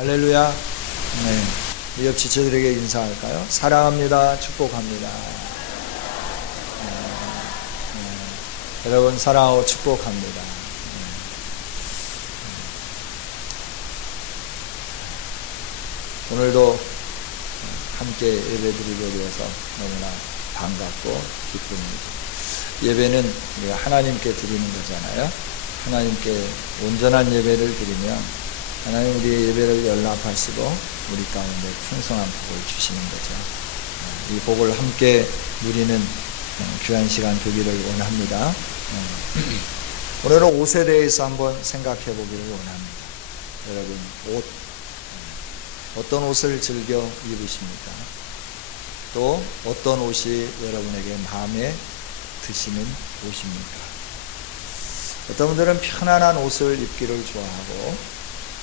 할렐루야. 네. 우리 옆 지체들에게 인사할까요? 사랑합니다. 축복합니다. 여러분 사랑하고 축복합니다. 오늘도 함께 예배드리게 되어서 너무나 반갑고 기쁩니다. 예배는 우리가 하나님께 드리는 거잖아요. 하나님께 온전한 예배를 드리면 하나님 우리의 예배를 연락하시고 우리 가운데 풍성한 복을 주시는 거죠. 이 복을 함께 누리는 귀한 시간 되기를 원합니다. 오늘은 옷에 대해서 한번 생각해 보기를 원합니다. 여러분, 옷, 어떤 옷을 즐겨 입으십니까? 또 어떤 옷이 여러분에게 마음에 드시는 옷입니까? 어떤 분들은 편안한 옷을 입기를 좋아하고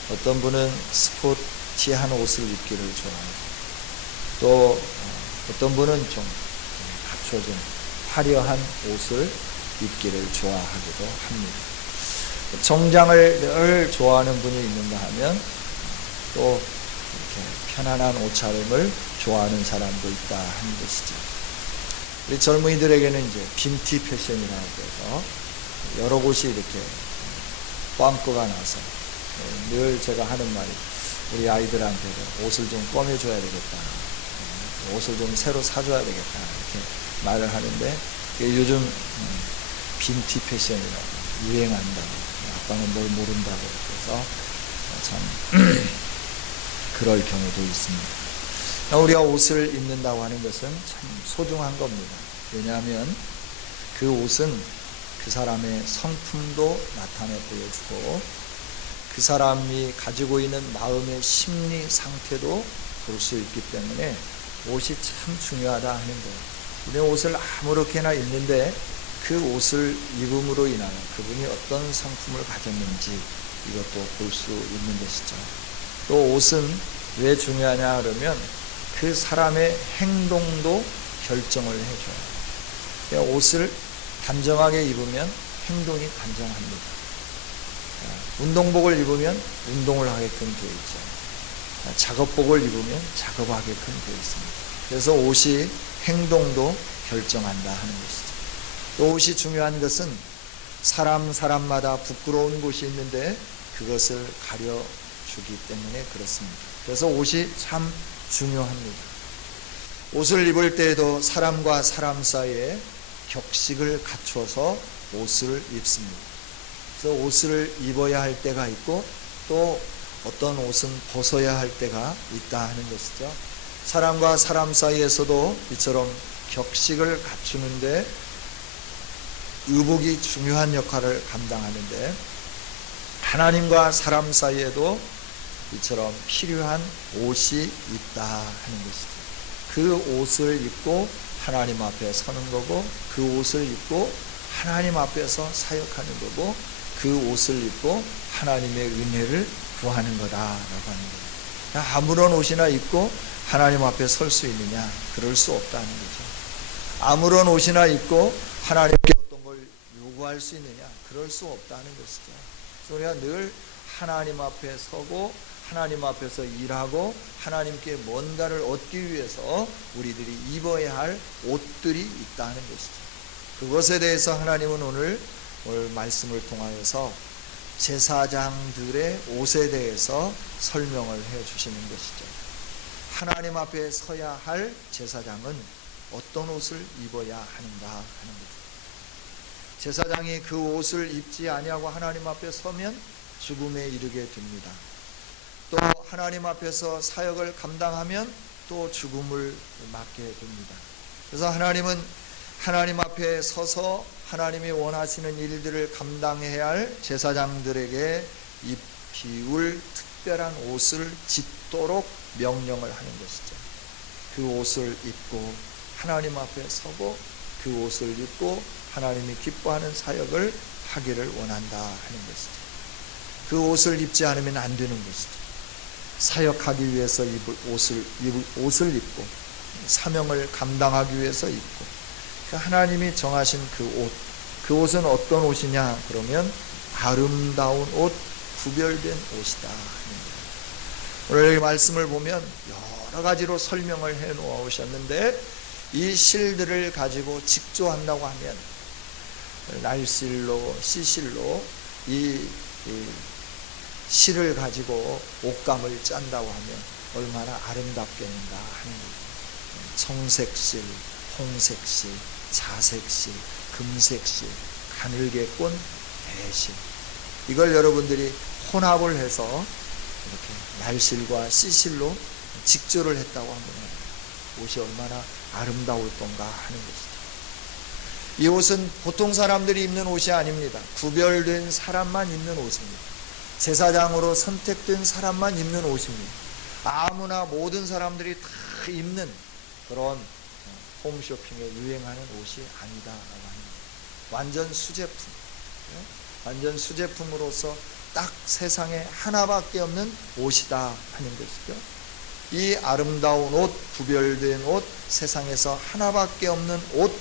어떤 분은 스포티한 옷을 입기를 좋아하고 또 어떤 분은 좀 갖춰진 화려한 옷을 입기를 좋아하기도 합니다. 정장을 늘 좋아하는 분이 있는가 하면 또 이렇게 편안한 옷차림을 좋아하는 사람도 있다 하는 것이죠. 우리 젊은이들에게는 이제 빈티 패션이라고 해서 여러 곳이 이렇게 꽝꾸가 나서 늘 제가 하는 말이 우리 아이들한테도 옷을 좀 꺼내줘야 되겠다. 옷을 좀 새로 사줘야 되겠다. 이렇게 말을 하는데 요즘 빈티 패션이라고 유행한다고 아빠는 뭘 모른다고 그래서 참 그럴 경우도 있습니다. 우리가 옷을 입는다고 하는 것은 참 소중한 겁니다. 왜냐하면 그 옷은 그 사람의 성품도 나타내 보여주고 그 사람이 가지고 있는 마음의 심리 상태도 볼 수 있기 때문에 옷이 참 중요하다 하는 거예요. 우리는 옷을 아무렇게나 입는데 그 옷을 입음으로 인하여 그분이 어떤 성품을 가졌는지 이것도 볼 수 있는 것이죠. 또 옷은 왜 중요하냐 그러면 그 사람의 행동도 결정을 해줘요. 그러니까 옷을 단정하게 입으면 행동이 단정합니다. 운동복을 입으면 운동을 하게끔 되어 있죠. 작업복을 입으면 작업하게끔 되어 있습니다. 그래서 옷이 행동도 결정한다 하는 것이죠. 또 옷이 중요한 것은 사람마다 부끄러운 곳이 있는데 그것을 가려주기 때문에 그렇습니다. 그래서 옷이 참 중요합니다. 옷을 입을 때에도 사람과 사람 사이에 격식을 갖춰서 옷을 입습니다. 그래서 옷을 입어야 할 때가 있고 또 어떤 옷은 벗어야 할 때가 있다 하는 것이죠. 사람과 사람 사이에서도 이처럼 격식을 갖추는데 의복이 중요한 역할을 감당하는데 하나님과 사람 사이에도 이처럼 필요한 옷이 있다 하는 것이죠. 그 옷을 입고 하나님 앞에 서는 거고 그 옷을 입고 하나님 앞에서 사역하는 거고 그 옷을 입고 하나님의 은혜를 구하는 거다라고 하는 거예요. 아무런 옷이나 입고 하나님 앞에 설 수 있느냐? 그럴 수 없다는 거죠. 아무런 옷이나 입고 하나님께 어떤 걸 요구할 수 있느냐? 그럴 수 없다는 것이죠. 그래서 우리가 늘 하나님 앞에 서고 하나님 앞에서 일하고 하나님께 뭔가를 얻기 위해서 우리들이 입어야 할 옷들이 있다는 것이죠. 그것에 대해서 하나님은 오늘 말씀을 통하여서 제사장들의 옷에 대해서 설명을 해 주시는 것이죠. 하나님 앞에 서야 할 제사장은 어떤 옷을 입어야 하는가 하는 거죠. 제사장이 그 옷을 입지 아니하고 하나님 앞에 서면 죽음에 이르게 됩니다. 또 하나님 앞에서 사역을 감당하면 또 죽음을 맞게 됩니다. 그래서 하나님은 하나님 앞에 서서 하나님이 원하시는 일들을 감당해야 할 제사장들에게 입히울 특별한 옷을 짓도록 명령을 하는 것이죠. 그 옷을 입고 하나님 앞에 서고 그 옷을 입고 하나님이 기뻐하는 사역을 하기를 원한다 하는 것이죠. 그 옷을 입지 않으면 안 되는 것이죠. 사역하기 위해서 입을 옷을 입고 사명을 감당하기 위해서 입고 하나님이 정하신 그 옷은 어떤 옷이냐 그러면 아름다운 옷, 구별된 옷이다. 오늘 이 말씀을 보면 여러 가지로 설명을 해 놓으셨는데 이 실들을 가지고 직조한다고 하면 날실로 씨실로 이 실을 가지고 옷감을 짠다고 하면 얼마나 아름답겠는가 하는 거죠. 청색실, 홍색실, 자색실, 금색실, 가늘게 꼰 대실, 이걸 여러분들이 혼합을 해서 이렇게 날실과 씨실로 직조를 했다고 하면 옷이 얼마나 아름다울 건가 하는 것이죠. 이 옷은 보통 사람들이 입는 옷이 아닙니다. 구별된 사람만 입는 옷입니다. 제사장으로 선택된 사람만 입는 옷입니다. 아무나 모든 사람들이 다 입는 그런 홈쇼핑에 유행하는 옷이 아니다라고 합니다. 완전 수제품, 완전 수제품으로서 딱 세상에 하나밖에 없는 옷이다 하는 것이죠. 이 아름다운 옷, 구별된 옷, 세상에서 하나밖에 없는 옷,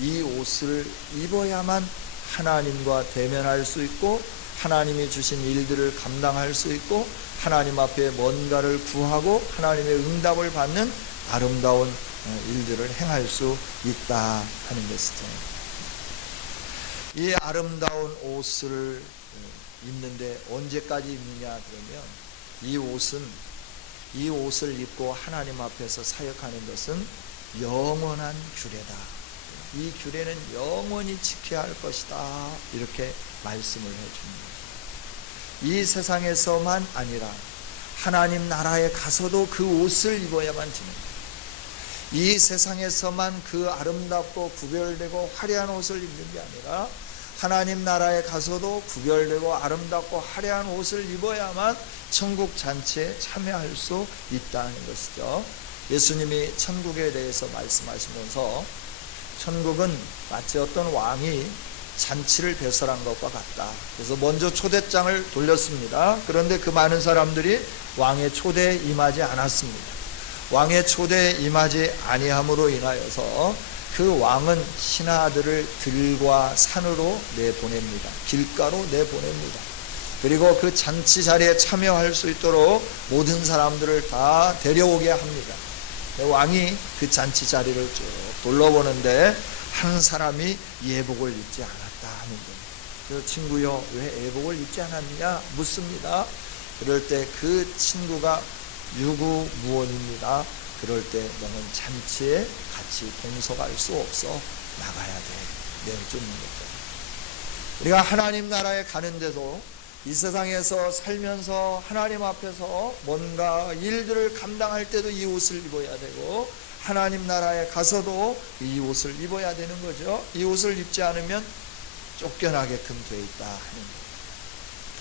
이 옷을 입어야만 하나님과 대면할 수 있고 하나님이 주신 일들을 감당할 수 있고 하나님 앞에 뭔가를 구하고 하나님의 응답을 받는 아름다운 일들을 행할 수 있다 하는 것이죠. 이 아름다운 옷을 입는데 언제까지 입느냐 그러면 이 옷을 입고 하나님 앞에서 사역하는 것은 영원한 규례다. 이 규례는 영원히 지켜야 할 것이다. 이렇게 말씀을 해줍니다. 이 세상에서만 아니라 하나님 나라에 가서도 그 옷을 입어야만 됩니다. 이 세상에서만 그 아름답고 구별되고 화려한 옷을 입는 게 아니라 하나님 나라에 가서도 구별되고 아름답고 화려한 옷을 입어야만 천국 잔치에 참여할 수 있다는 것이죠. 예수님이 천국에 대해서 말씀하시면서 천국은 마치 어떤 왕이 잔치를 배설한 것과 같다. 그래서 먼저 초대장을 돌렸습니다. 그런데 그 많은 사람들이 왕의 초대에 임하지 않았습니다. 왕의 초대에 임하지 아니함으로 인하여서 그 왕은 신하들을 들과 산으로 내보냅니다. 길가로 내보냅니다. 그리고 그 잔치 자리에 참여할 수 있도록 모든 사람들을 다 데려오게 합니다. 왕이 그 잔치 자리를 쭉 둘러보는데 한 사람이 예복을 입지 않았다 하는 거예요. 저 친구요, 왜 예복을 입지 않았냐 묻습니다. 그럴 때 그 친구가 유구무원입니다. 그럴 때 너는 잔치에 같이 동석할 수 없어. 나가야 돼. 내주는 거죠. 우리가 하나님 나라에 가는데도 이 세상에서 살면서 하나님 앞에서 뭔가 일들을 감당할 때도 이 옷을 입어야 되고 하나님 나라에 가서도 이 옷을 입어야 되는 거죠. 이 옷을 입지 않으면 쫓겨나게끔 되어 있다 하는 거예요.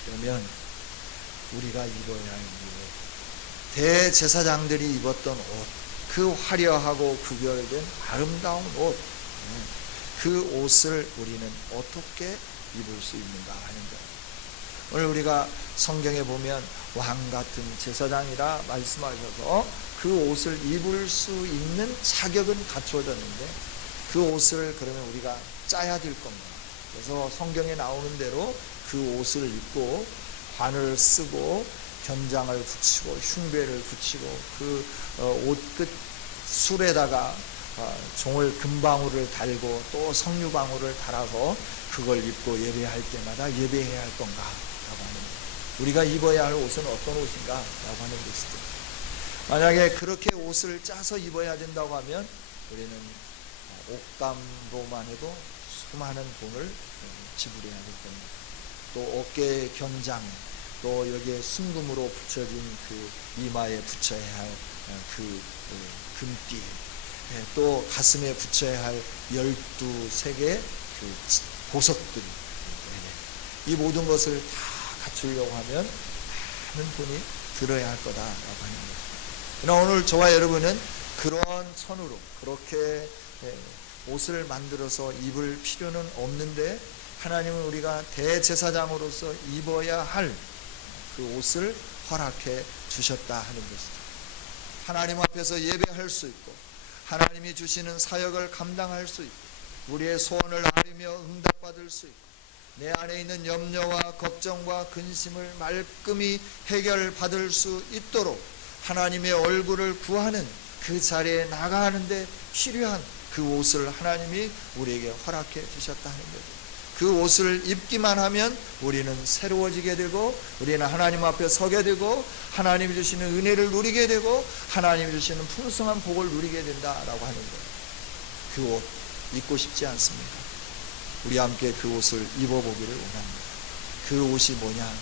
그러면 우리가 입어야 할 옷, 대제사장들이 입었던 옷, 그 화려하고 구별된 아름다운 옷, 그 옷을 우리는 어떻게 입을 수 있는가 하는 거예요. 오늘 우리가 성경에 보면 왕 같은 제사장이라 말씀하셔서 그 옷을 입을 수 있는 자격은 갖추어졌는데 그 옷을 그러면 우리가 짜야 될 겁니다. 그래서 성경에 나오는 대로 그 옷을 입고 관을 쓰고 견장을 붙이고 흉배를 붙이고 그 옷끝 술에다가 종을 금방울을 달고 또 석류방울을 달아서 그걸 입고 예배할 때마다 예배해야 할 건가 라고 하는 거예요. 우리가 입어야 할 옷은 어떤 옷인가 라고 하는 것이죠. 만약에 그렇게 옷을 짜서 입어야 된다고 하면 우리는 옷감로만 해도 수많은 돈을 지불해야 될 겁니다. 또 어깨 견장에 또 여기에 순금으로 붙여진 그 이마에 붙여야 할 그 금띠, 또 가슴에 붙여야 할 12색의 그 보석들, 이 모든 것을 다 갖추려고 하면 많은 돈이 들어야 할 거다라고 하는 거죠. 그러나 오늘 저와 여러분은 그러한 천으로 그렇게 옷을 만들어서 입을 필요는 없는데 하나님은 우리가 대제사장으로서 입어야 할 그 옷을 허락해 주셨다 하는 것이죠. 하나님 앞에서 예배할 수 있고 하나님이 주시는 사역을 감당할 수 있고 우리의 소원을 아뢰며 응답받을 수 있고 내 안에 있는 염려와 걱정과 근심을 말끔히 해결받을 수 있도록 하나님의 얼굴을 구하는 그 자리에 나가는데 필요한 그 옷을 하나님이 우리에게 허락해 주셨다는 거죠. 그 옷을 입기만 하면 우리는 새로워지게 되고, 우리는 하나님 앞에 서게 되고, 하나님이 주시는 은혜를 누리게 되고, 하나님이 주시는 풍성한 복을 누리게 된다라고 하는 거예요. 그 옷 입고 싶지 않습니까? 우리 함께 그 옷을 입어보기를 원합니다. 그 옷이 뭐냐?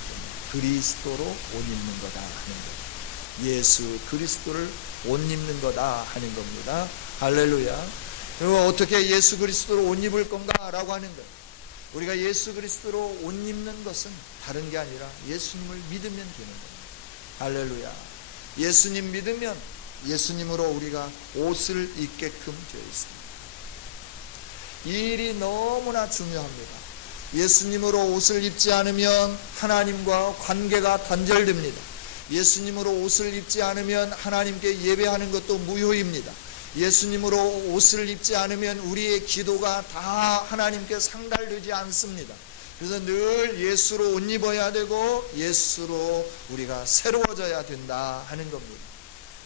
그리스도로 옷 입는 거다 하는 거예요. 예수 그리스도를 옷 입는 거다 하는 겁니다. 할렐루야. 그리고 어떻게 예수 그리스도로 옷 입을 건가라고 하는 거예요. 우리가 예수 그리스도로 옷 입는 것은 다른 게 아니라 예수님을 믿으면 되는 겁니다. 할렐루야. 예수님 믿으면 예수님으로 우리가 옷을 입게끔 되어 있습니다. 이 일이 너무나 중요합니다. 예수님으로 옷을 입지 않으면 하나님과 관계가 단절됩니다. 예수님으로 옷을 입지 않으면 하나님께 예배하는 것도 무효입니다. 예수님으로 옷을 입지 않으면 우리의 기도가 다 하나님께 상달되지 않습니다. 그래서 늘 예수로 옷 입어야 되고 예수로 우리가 새로워져야 된다 하는 겁니다.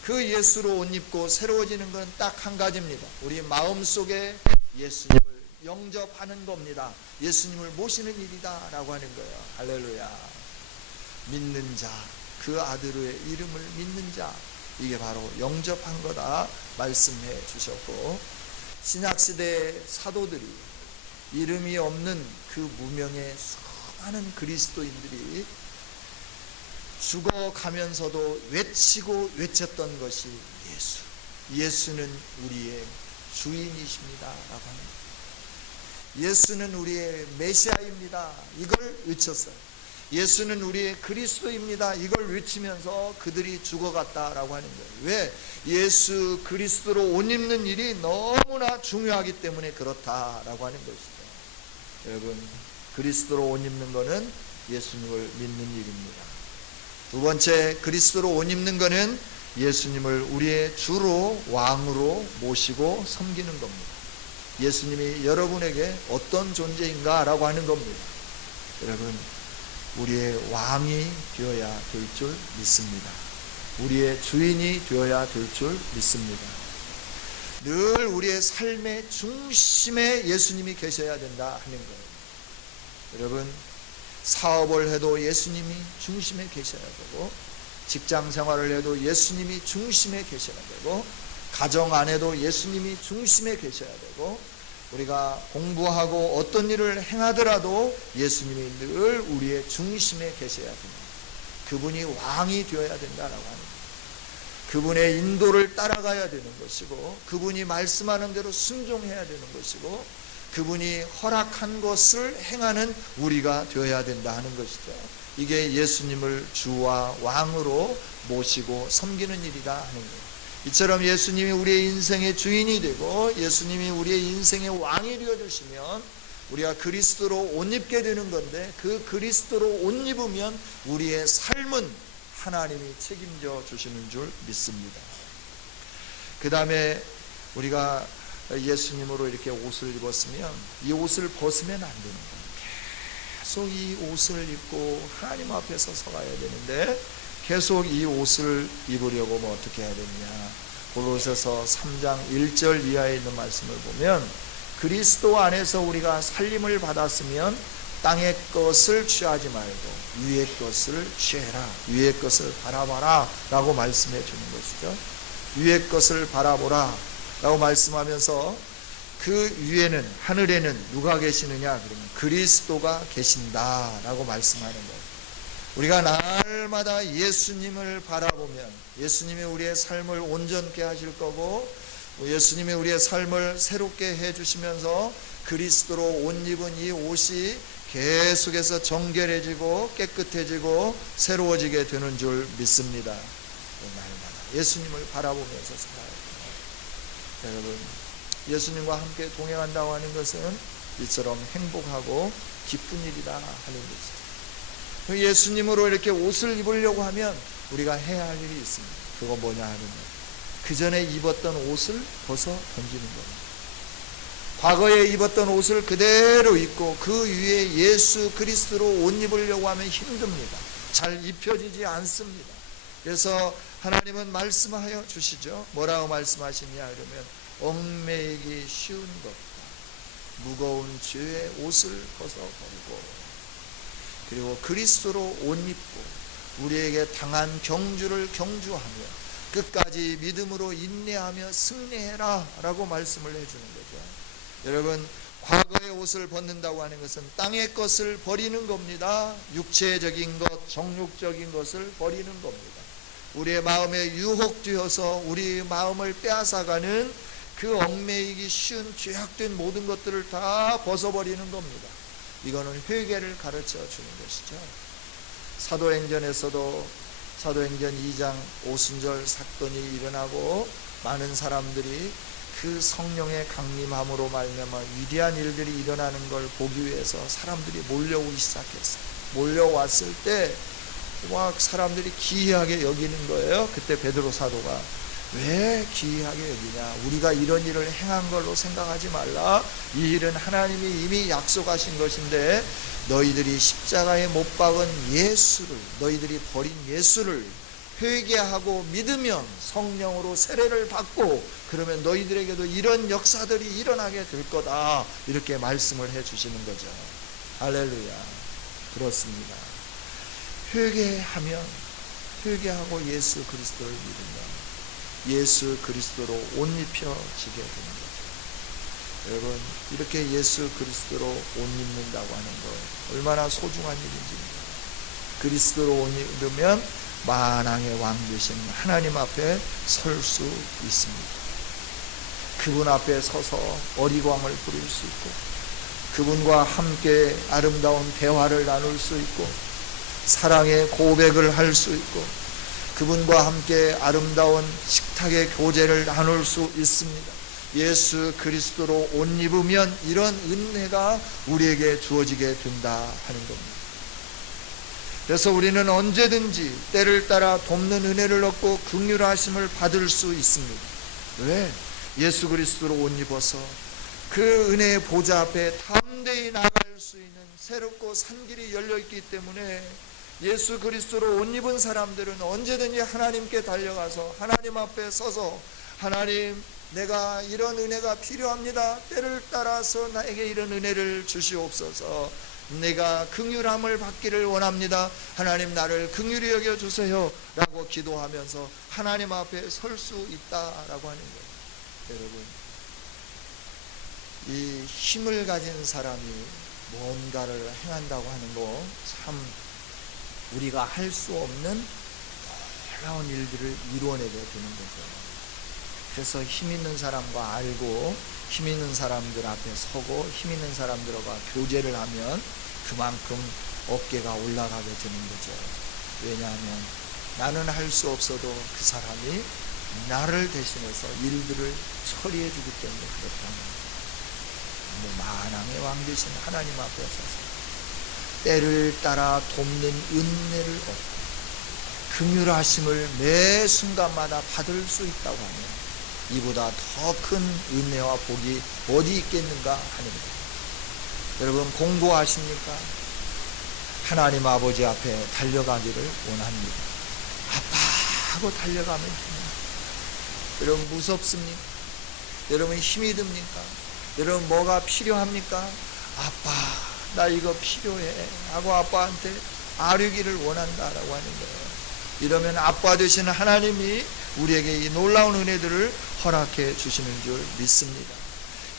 그 예수로 옷 입고 새로워지는 건 딱 한 가지입니다. 우리 마음속에 예수님을 영접하는 겁니다. 예수님을 모시는 일이다 라고 하는 거예요. 할렐루야. 믿는 자, 그 아들의 이름을 믿는 자, 이게 바로 영접한 거다 말씀해 주셨고, 신약시대 사도들이 이름이 없는 그 무명의 수많은 그리스도인들이 죽어가면서도 외치고 외쳤던 것이 예수, 예수는 우리의 주인이십니다 라고 합니다. 예수는 우리의 메시아입니다, 이걸 외쳤어요. 예수는 우리의 그리스도입니다, 이걸 외치면서 그들이 죽어갔다라고 하는 거예요. 왜? 예수 그리스도로 옷 입는 일이 너무나 중요하기 때문에 그렇다라고 하는 것이죠. 여러분, 그리스도로 옷 입는 것은 예수님을 믿는 일입니다. 두 번째, 그리스도로 옷 입는 것은 예수님을 우리의 주로 왕으로 모시고 섬기는 겁니다. 예수님이 여러분에게 어떤 존재인가 라고 하는 겁니다. 여러분, 우리의 왕이 되어야 될 줄 믿습니다. 우리의 주인이 되어야 될 줄 믿습니다. 늘 우리의 삶의 중심에 예수님이 계셔야 된다 하는 거예요. 여러분, 사업을 해도 예수님이 중심에 계셔야 되고, 직장 생활을 해도 예수님이 중심에 계셔야 되고, 가정 안에도 예수님이 중심에 계셔야 되고, 우리가 공부하고 어떤 일을 행하더라도 예수님이 늘 우리의 중심에 계셔야 됩니다. 그분이 왕이 되어야 된다라고 하는 거예요. 그분의 인도를 따라가야 되는 것이고, 그분이 말씀하는 대로 순종해야 되는 것이고, 그분이 허락한 것을 행하는 우리가 되어야 된다 하는 것이죠. 이게 예수님을 주와 왕으로 모시고 섬기는 일이다 하는 거예요. 이처럼 예수님이 우리의 인생의 주인이 되고 예수님이 우리의 인생의 왕이 되어주시면 우리가 그리스도로 옷 입게 되는 건데, 그 그리스도로 옷 입으면 우리의 삶은 하나님이 책임져 주시는 줄 믿습니다. 그 다음에 우리가 예수님으로 이렇게 옷을 입었으면 이 옷을 벗으면 안 되는 거예요. 계속 이 옷을 입고 하나님 앞에서 서가야 되는데, 계속 이 옷을 입으려고 어떻게 해야 되느냐. 고로새서 3장 1절 이하에 있는 말씀을 보면, 그리스도 안에서 우리가 살림을 받았으면 땅의 것을 취하지 말고 위의 것을 취해라, 위의 것을 바라봐라 라고 말씀해 주는 것이죠. 위의 것을 바라보라 라고 말씀하면서, 그 위에는, 하늘에는 누가 계시느냐 그러면 그리스도가 계신다 라고 말씀하는 거예요. 우리가 날마다 예수님을 바라보면 예수님이 우리의 삶을 온전케 하실 거고, 예수님이 우리의 삶을 새롭게 해주시면서 그리스도로 옷 입은 이 옷이 계속해서 정결해지고 깨끗해지고 새로워지게 되는 줄 믿습니다. 날마다 예수님을 바라보면서 살아야 돼요. 여러분, 예수님과 함께 동행한다고 하는 것은 이처럼 행복하고 기쁜 일이다 하는 것이죠. 예수님으로 이렇게 옷을 입으려고 하면 우리가 해야 할 일이 있습니다. 그거 뭐냐 하면, 그 전에 입었던 옷을 벗어 던지는 겁니다. 과거에 입었던 옷을 그대로 입고 그 위에 예수 그리스도로 옷 입으려고 하면 힘듭니다. 잘 입혀지지 않습니다. 그래서 하나님은 말씀하여 주시죠. 뭐라고 말씀하시냐 그러면 얽매이기 쉬운 것과 무거운 죄의 옷을 벗어버리고 그리고 그리스도로 옷 입고 우리에게 당한 경주를 경주하며 끝까지 믿음으로 인내하며 승리해라 라고 말씀을 해주는 거죠. 여러분, 과거의 옷을 벗는다고 하는 것은 땅의 것을 버리는 겁니다. 육체적인 것, 정욕적인 것을 버리는 겁니다. 우리의 마음에 유혹되어서 우리 마음을 빼앗아가는 그 얽매이기 쉬운 죄악된 모든 것들을 다 벗어버리는 겁니다. 이거는 회개를 가르쳐 주는 것이죠. 사도행전에서도 사도행전 2장 오순절 사건이 일어나고 많은 사람들이 그 성령의 강림함으로 말미암아 위대한 일들이 일어나는 걸 보기 위해서 사람들이 몰려오기 시작했어요. 몰려왔을 때 막 사람들이 기이하게 여기는 거예요. 그때 베드로 사도가 왜 기이하게 여기냐, 우리가 이런 일을 행한 걸로 생각하지 말라. 이 일은 하나님이 이미 약속하신 것인데 너희들이 십자가에 못 박은 예수를, 너희들이 버린 예수를 회개하고 믿으면 성령으로 세례를 받고 그러면 너희들에게도 이런 역사들이 일어나게 될 거다, 이렇게 말씀을 해 주시는 거죠. 할렐루야. 그렇습니다. 회개하고 예수 그리스도를 믿으면 예수 그리스도로 옷 입혀지게 되는 거죠. 여러분, 이렇게 예수 그리스도로 옷 입는다고 하는 것 얼마나 소중한 일인지입니다. 그리스도로 옷 입으면 만왕의 왕 되신 하나님 앞에 설 수 있습니다. 그분 앞에 서서 어리광을 부릴 수 있고 그분과 함께 아름다운 대화를 나눌 수 있고 사랑의 고백을 할 수 있고 그분과 함께 아름다운 식탁의 교제를 나눌 수 있습니다. 예수 그리스도로 옷 입으면 이런 은혜가 우리에게 주어지게 된다 하는 겁니다. 그래서 우리는 언제든지 때를 따라 돕는 은혜를 얻고 긍휼하심을 받을 수 있습니다. 왜? 예수 그리스도로 옷 입어서 그 은혜의 보좌 앞에 담대히 나갈 수 있는 새롭고 산 길이 열려있기 때문에 예수 그리스도로 옷 입은 사람들은 언제든지 하나님께 달려가서 하나님 앞에 서서 하나님, 내가 이런 은혜가 필요합니다. 때를 따라서 나에게 이런 은혜를 주시옵소서. 내가 긍휼함을 받기를 원합니다. 하나님, 나를 긍휼히 여겨주세요 라고 기도하면서 하나님 앞에 설 수 있다라고 하는 거예요. 여러분, 이 힘을 가진 사람이 뭔가를 행한다고 하는 거 참 우리가 할 수 없는 놀라운 일들을 이루어내게 되는 거죠. 그래서 힘 있는 사람과 알고 힘 있는 사람들 앞에 서고 힘 있는 사람들과 교제를 하면 그만큼 어깨가 올라가게 되는 거죠. 왜냐하면 나는 할 수 없어도 그 사람이 나를 대신해서 일들을 처리해 주기 때문에 그렇다는 거예요. 만왕의 왕 되신 하나님 앞에 서서 때를 따라 돕는 은혜를 얻고 긍휼하심을 매 순간마다 받을 수 있다고 하면 이보다 더 큰 은혜와 복이 어디 있겠는가 하는 거예요. 여러분, 공부하십니까? 하나님 아버지 앞에 달려가기를 원합니다. 아빠 하고 달려가면 됩니다. 여러분, 무섭습니까? 여러분, 힘이 듭니까? 여러분, 뭐가 필요합니까? 아빠, 나 이거 필요해 하고 아빠한테 아뢰기를 원한다라고 하는 거예요. 이러면 아빠 되시는 하나님이 우리에게 이 놀라운 은혜들을 허락해 주시는 줄 믿습니다.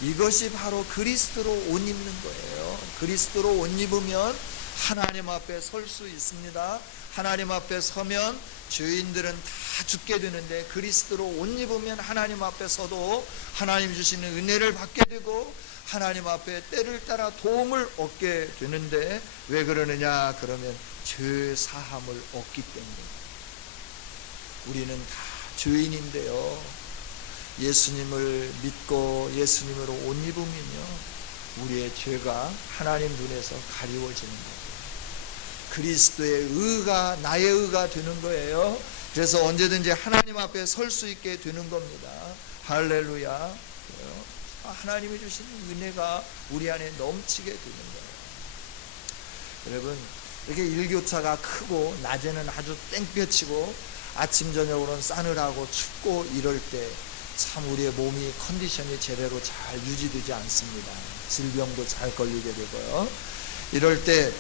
이것이 바로 그리스도로 옷 입는 거예요. 그리스도로 옷 입으면 하나님 앞에 설 수 있습니다. 하나님 앞에 서면 죄인들은 다 죽게 되는데 그리스도로 옷 입으면 하나님 앞에 서도 하나님 주시는 은혜를 받게 되고 하나님 앞에 때를 따라 도움을 얻게 되는데, 왜 그러느냐 그러면 죄 사함을 얻기 때문에. 우리는 다 죄인인데요, 예수님을 믿고 예수님으로 옷 입으면요 우리의 죄가 하나님 눈에서 가리워지는 거예요. 그리스도의 의가 나의 의가 되는 거예요. 그래서 언제든지 하나님 앞에 설 수 있게 되는 겁니다. 할렐루야. 하나님이 주시는 은혜가 우리 안에 넘치게 되는 거예요. 여러분, 이렇게 일교차가 크고 낮에는 아주 땡볕이고 아침 저녁으로는 싸늘하고 춥고 이럴 때 참 우리의 몸이 컨디션이 제대로 잘 유지되지 않습니다. 질병도 잘 걸리게 되고요. 이럴 때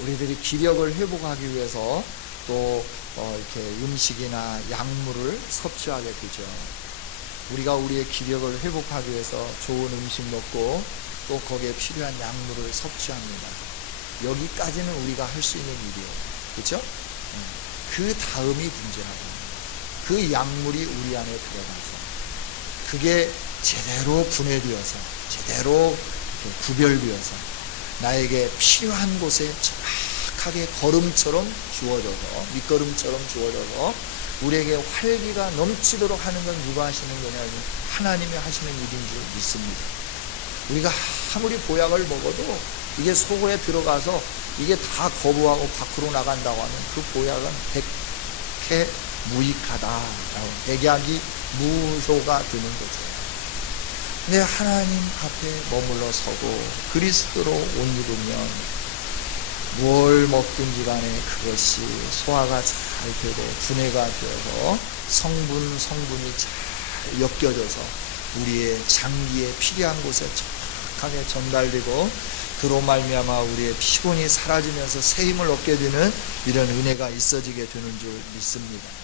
우리들이 기력을 회복하기 위해서 또 이렇게 음식이나 약물을 섭취하게 되죠. 우리가 우리의 기력을 회복하기 위해서 좋은 음식 먹고 또 거기에 필요한 약물을 섭취합니다. 여기까지는 우리가 할 수 있는 일이에요. 그렇죠? 그 다음이 문제라고. 그 약물이 우리 안에 들어가서 그게 제대로 분해되어서 제대로 구별되어서 나에게 필요한 곳에 정확하게 걸음처럼 주어져서 밑거름처럼 주어져서 우리에게 활기가 넘치도록 하는 건 누가 하시는 거냐면 하나님이 하시는 일인 줄 믿습니다. 우리가 아무리 보약을 먹어도 이게 속에 들어가서 이게 다 거부하고 밖으로 나간다고 하면 그 보약은 백해 무익하다. 백약이 무효가 되는 거죠. 근데 하나님 앞에 머물러 서고 그리스도로 옷 입으면 뭘 먹든지 간에 그것이 소화가 잘 되고 분해가 되어서 성분이 잘 엮여져서 우리의 장기에 필요한 곳에 정확하게 전달되고 그로 말미암아 우리의 피곤이 사라지면서 새 힘을 얻게 되는 이런 은혜가 있어지게 되는 줄 믿습니다.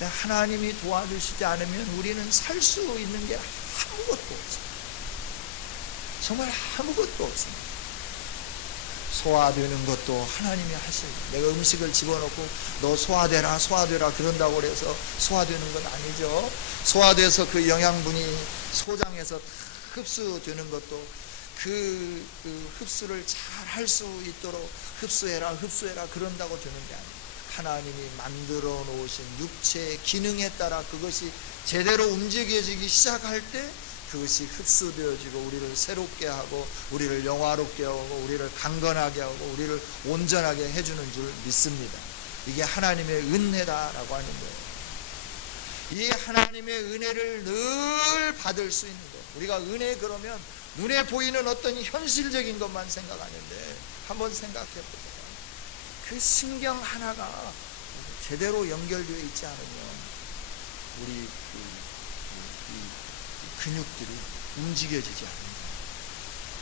하나님이 도와주시지 않으면 우리는 살 수 있는 게 아무것도 없습니다. 정말 아무것도 없습니다. 소화되는 것도 하나님이 하셔요. 내가 음식을 집어넣고 너 소화되라 그런다고 해서 소화되는 건 아니죠. 소화돼서 그 영양분이 소장에서 흡수되는 것도 그 흡수를 잘 할 수 있도록 흡수해라 그런다고 되는 게 아니에요. 하나님이 만들어 놓으신 육체의 기능에 따라 그것이 제대로 움직여지기 시작할 때 그것이 흡수되어지고 우리를 새롭게 하고 우리를 영화롭게 하고 우리를 강건하게 하고 우리를 온전하게 해주는 줄 믿습니다. 이게 하나님의 은혜다라고 하는 거예요. 이 하나님의 은혜를 늘 받을 수 있는 것. 우리가 은혜 그러면 눈에 보이는 어떤 현실적인 것만 생각하는데 한번 생각해 보세요. 그 신경 하나가 제대로 연결되어 있지 않으면 우리 근육들이 움직여지지 않는 거예요.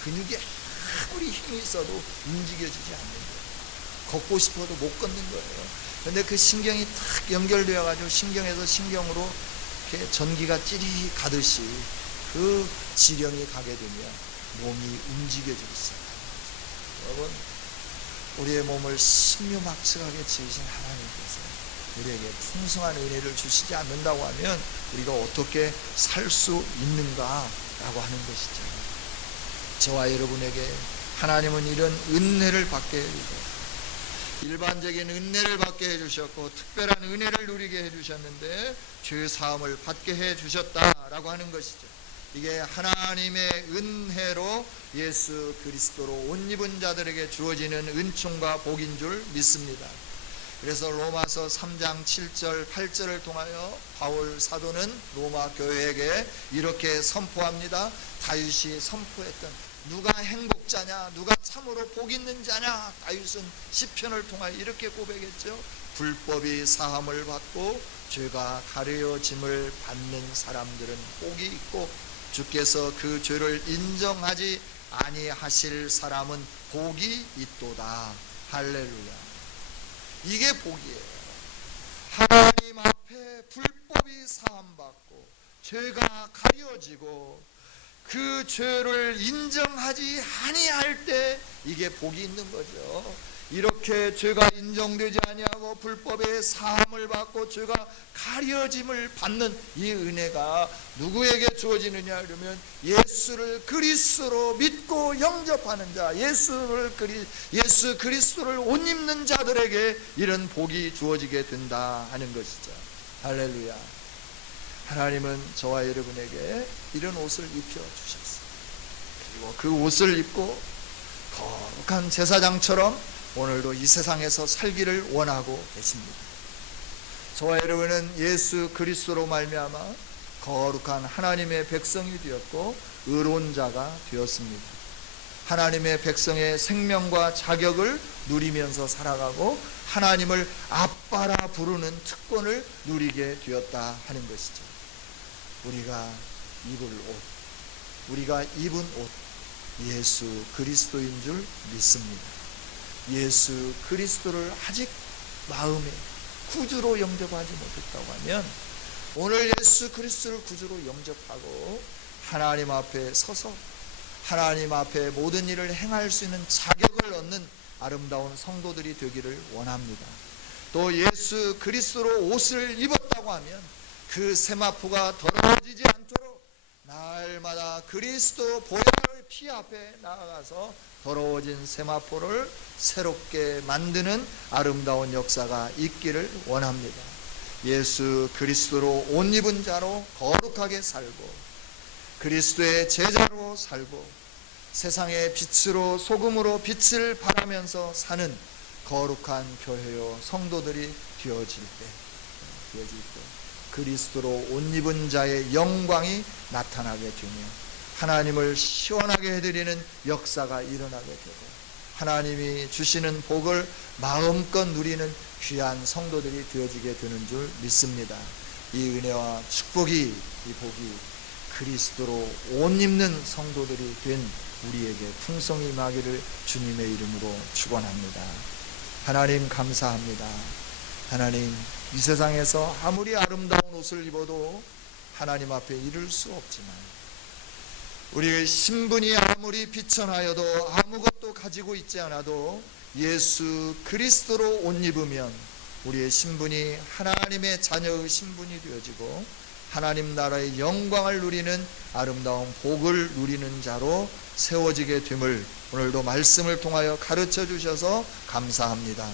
근육이 아무리 힘이 있어도 움직여지지 않는 거예요. 걷고 싶어도 못 걷는 거예요. 그런데 그 신경이 탁 연결되어 가지고 신경에서 신경으로 이렇게 전기가 찌리 가듯이 그 지령이 가게 되면 몸이 움직여지기 시작합니다. 여러분, 우리의 몸을 신묘막측하게 지으신 하나님께서 우리에게 풍성한 은혜를 주시지 않는다고 하면 우리가 어떻게 살 수 있는가라고 하는 것이죠. 저와 여러분에게 하나님은 이런 은혜를 받게 해주셨고 일반적인 은혜를 받게 해주셨고 특별한 은혜를 누리게 해주셨는데 죄사함을 받게 해주셨다라고 하는 것이죠. 이게 하나님의 은혜로 예수 그리스도로 옷 입은 자들에게 주어지는 은총과 복인 줄 믿습니다. 그래서 로마서 3장 7절 8절을 통하여 바울 사도는 로마 교회에게 이렇게 선포합니다. 다윗이 선포했던 누가 행복자냐 누가 참으로 복 있는 자냐. 다윗은 시편을 통하여 이렇게 고백했죠. 불법이 사함을 받고 죄가 가려짐을 받는 사람들은 복이 있고 주께서 그 죄를 인정하지 아니하실 사람은 복이 있도다. 할렐루야. 이게 복이에요. 하나님 앞에 불법이 사함받고 죄가 가려지고 그 죄를 인정하지 아니할 때 이게 복이 있는 거죠. 이렇게 죄가 인정되지 아니하고 불법의 사함을 받고 죄가 가려짐을 받는 이 은혜가 누구에게 주어지느냐 그러면 예수를 그리스도로 믿고 영접하는 자, 예수 그리스도를 옷 입는 자들에게 이런 복이 주어지게 된다 하는 것이죠. 할렐루야. 하나님은 저와 여러분에게 이런 옷을 입혀 주셨어요. 그리고 그 옷을 입고 거룩한 제사장처럼 오늘도 이 세상에서 살기를 원하고 계십니다. 저와 여러분은 예수 그리스도로 말미암아 거룩한 하나님의 백성이 되었고 의로운 자가 되었습니다. 하나님의 백성의 생명과 자격을 누리면서 살아가고 하나님을 아빠라 부르는 특권을 누리게 되었다 하는 것이죠. 우리가 입을 옷, 우리가 입은 옷, 예수 그리스도인 줄 믿습니다. 예수 그리스도를 아직 마음에 구주로 영접하지 못했다고 하면 오늘 예수 그리스도를 구주로 영접하고 하나님 앞에 서서 하나님 앞에 모든 일을 행할 수 있는 자격을 얻는 아름다운 성도들이 되기를 원합니다. 또 예수 그리스도로 옷을 입었다고 하면 그 세마포가 더러워지지 않도록 날마다 그리스도 보혈의 피 앞에 나아가서 더러워진 세마포를 새롭게 만드는 아름다운 역사가 있기를 원합니다. 예수 그리스도로 옷 입은 자로 거룩하게 살고 그리스도의 제자로 살고 세상의 빛으로 소금으로 빛을 발하면서 사는 거룩한 교회요 성도들이 되어질 때 그리스도로 옷 입은 자의 영광이 나타나게 되며 하나님을 시원하게 해드리는 역사가 일어나게 되고 하나님이 주시는 복을 마음껏 누리는 귀한 성도들이 되어지게 되는 줄 믿습니다. 이 은혜와 축복이, 이 복이 그리스도로 옷 입는 성도들이 된 우리에게 풍성히 임하기를 주님의 이름으로 축원합니다. 하나님 감사합니다. 하나님, 이 세상에서 아무리 아름다운 옷을 입어도 하나님 앞에 이를 수 없지만 우리의 신분이 아무리 비천하여도 아무것도 가지고 있지 않아도 예수 그리스도로 옷 입으면 우리의 신분이 하나님의 자녀의 신분이 되어지고 하나님 나라의 영광을 누리는 아름다운 복을 누리는 자로 세워지게 됨을 오늘도 말씀을 통하여 가르쳐 주셔서 감사합니다.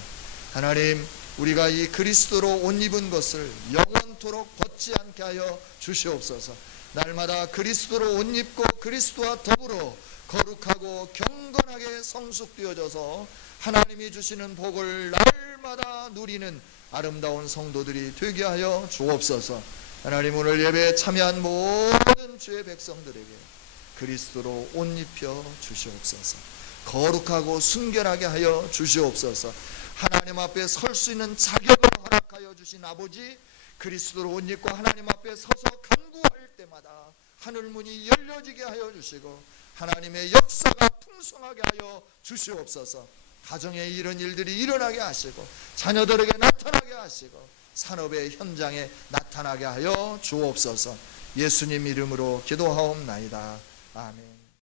하나님, 우리가 이 그리스도로 옷 입은 것을 영원토록 벗지 않게 하여 주시옵소서. 날마다 그리스도로 옷 입고 그리스도와 더불어 거룩하고 경건하게 성숙되어져서 하나님이 주시는 복을 날마다 누리는 아름다운 성도들이 되게 하여 주옵소서. 하나님, 오늘 예배에 참여한 모든 주의 백성들에게 그리스도로 옷 입혀 주시옵소서. 거룩하고 순결하게 하여 주시옵소서. 하나님 앞에 설 수 있는 자격을 허락하여 주신 아버지, 그리스도로 옷 입고 하나님 앞에 서서 간구할 때마다 하늘문이 열려지게 하여 주시고 하나님의 역사가 풍성하게 하여 주시옵소서. 가정에 이런 일들이 일어나게 하시고 자녀들에게 나타나게 하시고 산업의 현장에 나타나게 하여 주옵소서. 예수님 이름으로 기도하옵나이다. 아멘.